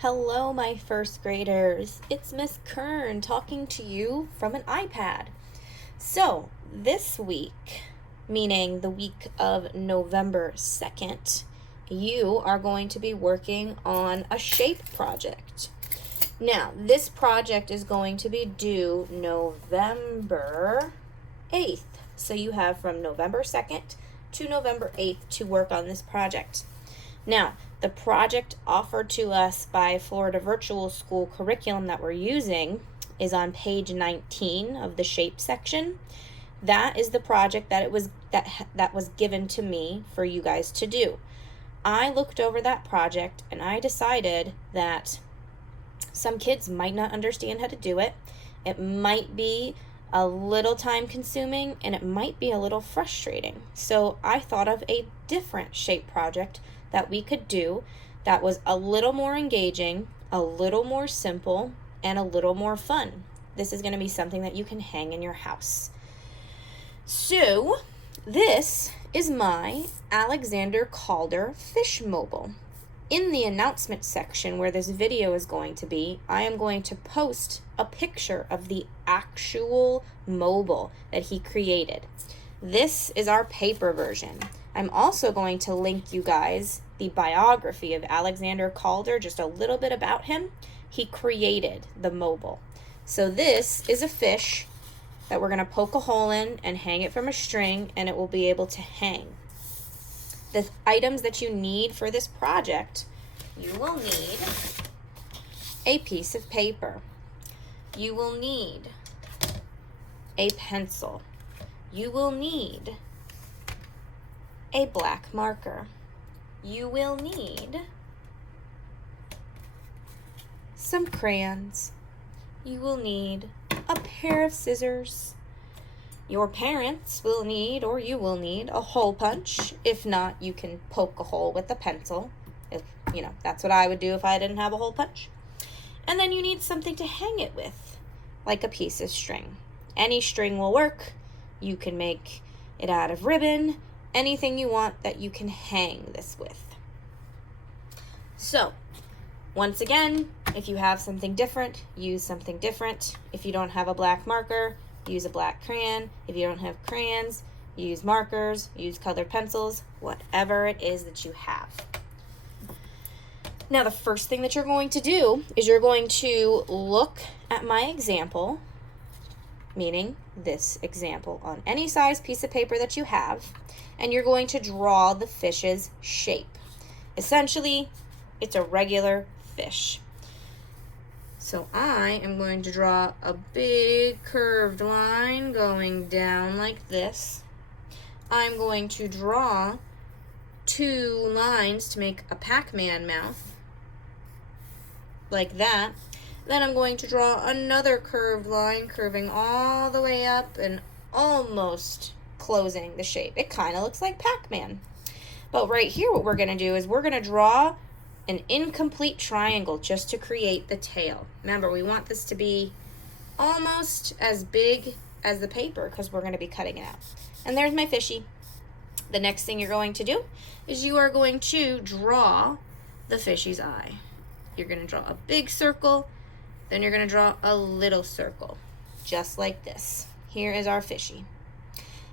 Hello, my first graders. It's Miss Kern talking to you from an iPad. So, this week, meaning the week of November 2nd, you are going to be working on a shape project. Now, this project is going to be due November 8th. So, you have from November 2nd to November 8th to work on this project. Now, the project offered to us by Florida Virtual School curriculum that we're using is on page 19 of the shape section. That is the project that was given to me for you guys to do. I looked over that project and I decided that some kids might not understand how to do it. It might be a little time consuming and it might be a little frustrating. So I thought of a different shape project that we could do that was a little more engaging, a little more simple, and a little more fun. This is going to be something that you can hang in your house. So, this is my Alexander Calder fish mobile. In the announcement section where this video is going to be, I am going to post a picture of the actual mobile that he created. This is our paper version. I'm also going to link you guys the biography of Alexander Calder, just a little bit about him. He created the mobile. So this is a fish that we're going to poke a hole in and hang it from a string, and it will be able to hang. The items that you need for this project, you will need a piece of paper. You will need a pencil. You will need a black marker. You will need some crayons. You will need a pair of scissors. Your parents will need, or you will need, a hole punch. If not, you can poke a hole with a pencil. That's what I would do if I didn't have a hole punch. And then you need something to hang it with, like a piece of string. Any string will work. You can make it out of ribbon, anything you want that you can hang this with. So, once again, if you have something different, use something different. If you don't have a black marker, use a black crayon. If you don't have crayons, use markers, use colored pencils, whatever it is that you have. Now, the first thing that you're going to do is you're going to look at my example, meaning this example, on any size piece of paper that you have, and you're going to draw the fish's shape. Essentially, it's a regular fish. So I am going to draw a big curved line going down like this. I'm going to draw two lines to make a Pac-Man mouth, like that. Then I'm going to draw another curved line curving all the way up and almost closing the shape. It kind of looks like Pac-Man. But right here what we're going to do is we're going to draw an incomplete triangle just to create the tail. Remember, we want this to be almost as big as the paper because we're going to be cutting it out. And there's my fishy. The next thing you're going to do is you are going to draw the fishy's eye. You're going to draw a big circle, then you're going to draw a little circle, just like this. Here is our fishy.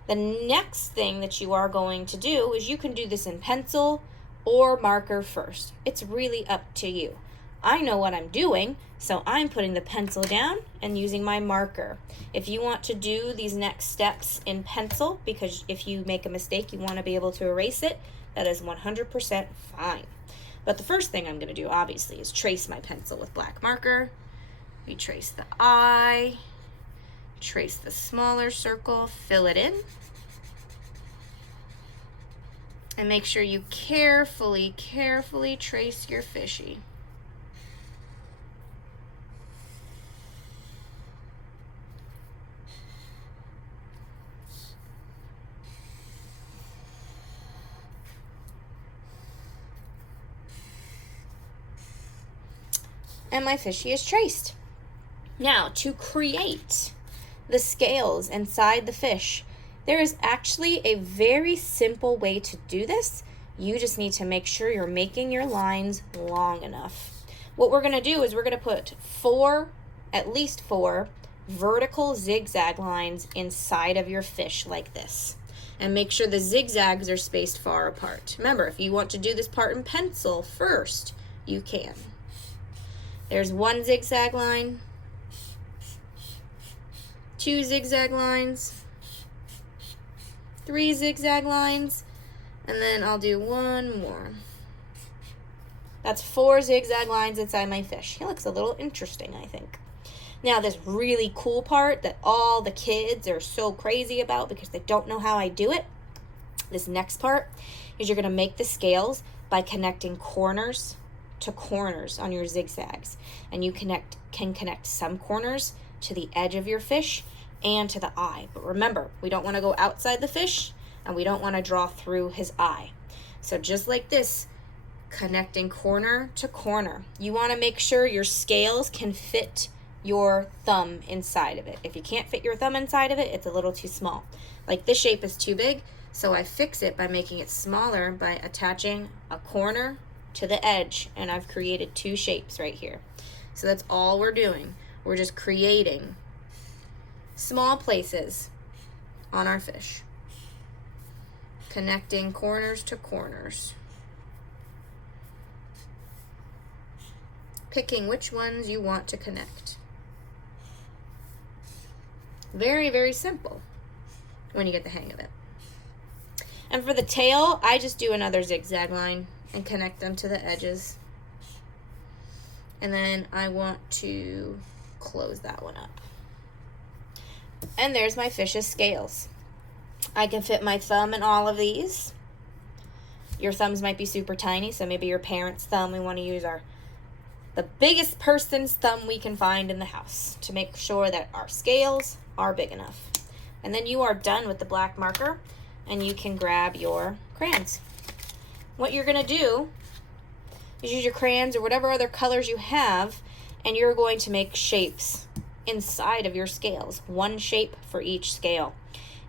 The next thing that you are going to do is you can do this in pencil or marker first. It's really up to you. I know what I'm doing, so I'm putting the pencil down and using my marker. If you want to do these next steps in pencil, because if you make a mistake, you want to be able to erase it, that is 100% fine. But the first thing I'm going to do, obviously, is trace my pencil with black marker. We trace the eye, trace the smaller circle, fill it in, and make sure you carefully trace your fishy. And my fishy is traced. Now, to create the scales inside the fish, there is actually a very simple way to do this. You just need to make sure you're making your lines long enough. What we're going to do is we're going to put at least four vertical zigzag lines inside of your fish like this. And make sure the zigzags are spaced far apart. Remember, if you want to do this part in pencil first, you can. There's one zigzag line, two zigzag lines, three zigzag lines, and then I'll do one more. That's four zigzag lines inside my fish. He looks a little interesting, I think. Now, this really cool part that all the kids are so crazy about because they don't know how I do it, this next part is you're going to make the scales by connecting corners to corners on your zigzags. And you can connect some corners to the edge of your fish and to the eye. But remember, we don't want to go outside the fish and we don't want to draw through his eye. So just like this, connecting corner to corner. You want to make sure your scales can fit your thumb inside of it. If you can't fit your thumb inside of it, it's a little too small. Like this shape is too big, so I fix it by making it smaller by attaching a corner to the edge, and I've created two shapes right here. So that's all we're doing. We're just creating small places on our fish, connecting corners to corners, picking which ones you want to connect. Very, very simple when you get the hang of it. And for the tail, I just do another zigzag line and connect them to the edges. And then I want to close that one up. And there's my fish's scales. I can fit my thumb in all of these. Your thumbs might be super tiny, so maybe your parent's thumb, we want to use the biggest person's thumb we can find in the house to make sure that our scales are big enough. And then you are done with the black marker and you can grab your crayons. What you're going to do is use your crayons or whatever other colors you have, and you're going to make shapes inside of your scales, one shape for each scale.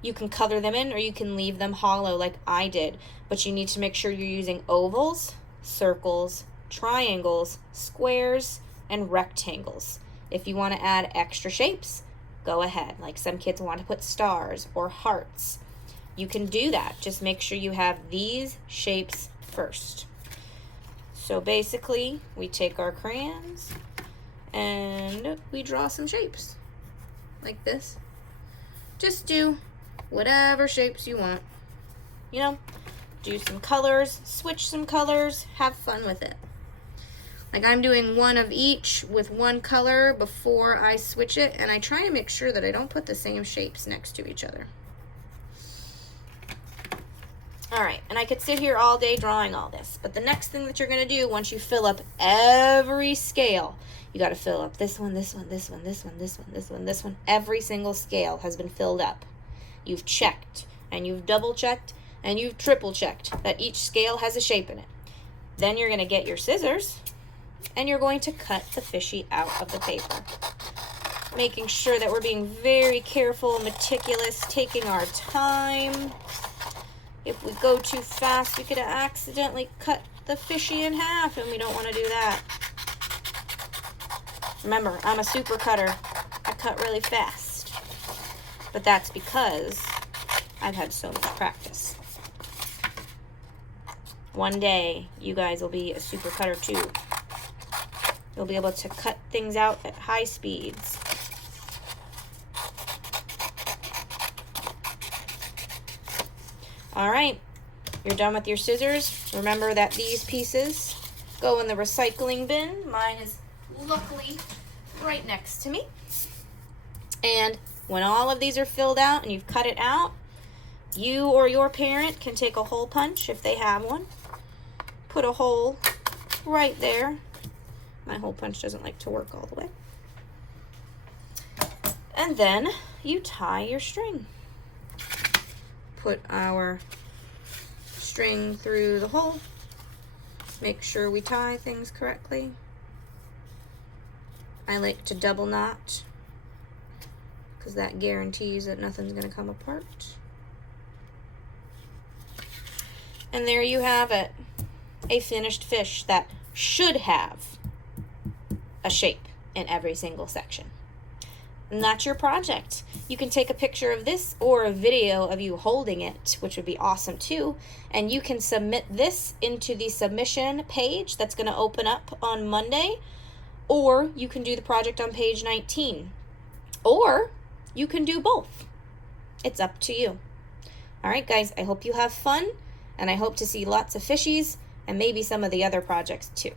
You can color them in or you can leave them hollow like I did, but you need to make sure you're using ovals, circles, triangles, squares, and rectangles. If you want to add extra shapes, go ahead. Like some kids want to put stars or hearts. You can do that. Just make sure you have these shapes first. So basically, we take our crayons and we draw some shapes like this. Just do whatever shapes you want. You know, do some colors, switch some colors, have fun with it. Like I'm doing one of each with one color before I switch it, and I try to make sure that I don't put the same shapes next to each other. All right, and I could sit here all day drawing all this, but the next thing that you're gonna do once you fill up every scale, you gotta fill up this one, this one, this one, this one, this one, this one, this one. Every single scale has been filled up. You've checked, and you've double checked, and you've triple checked that each scale has a shape in it. Then you're gonna get your scissors, and you're going to cut the fishy out of the paper. Making sure that we're being very careful, meticulous, taking our time. If we go too fast, we could accidentally cut the fishy in half, and we don't want to do that. Remember, I'm a super cutter. I cut really fast. But that's because I've had so much practice. One day, you guys will be a super cutter too. You'll be able to cut things out at high speeds. All right, you're done with your scissors. Remember that these pieces go in the recycling bin. Mine is luckily right next to me. And when all of these are filled out and you've cut it out, you or your parent can take a hole punch if they have one. Put a hole right there. My hole punch doesn't like to work all the way. And then you tie your string. Put our string through the hole. Make sure we tie things correctly. I like to double knot because that guarantees that nothing's going to come apart. And there you have it. A finished fish that should have a shape in every single section. And that's your project. You can take a picture of this or a video of you holding it, which would be awesome too. And you can submit this into the submission page that's going to open up on Monday. Or you can do the project on page 19. Or you can do both. It's up to you. All right, guys, I hope you have fun. And I hope to see lots of fishies and maybe some of the other projects too.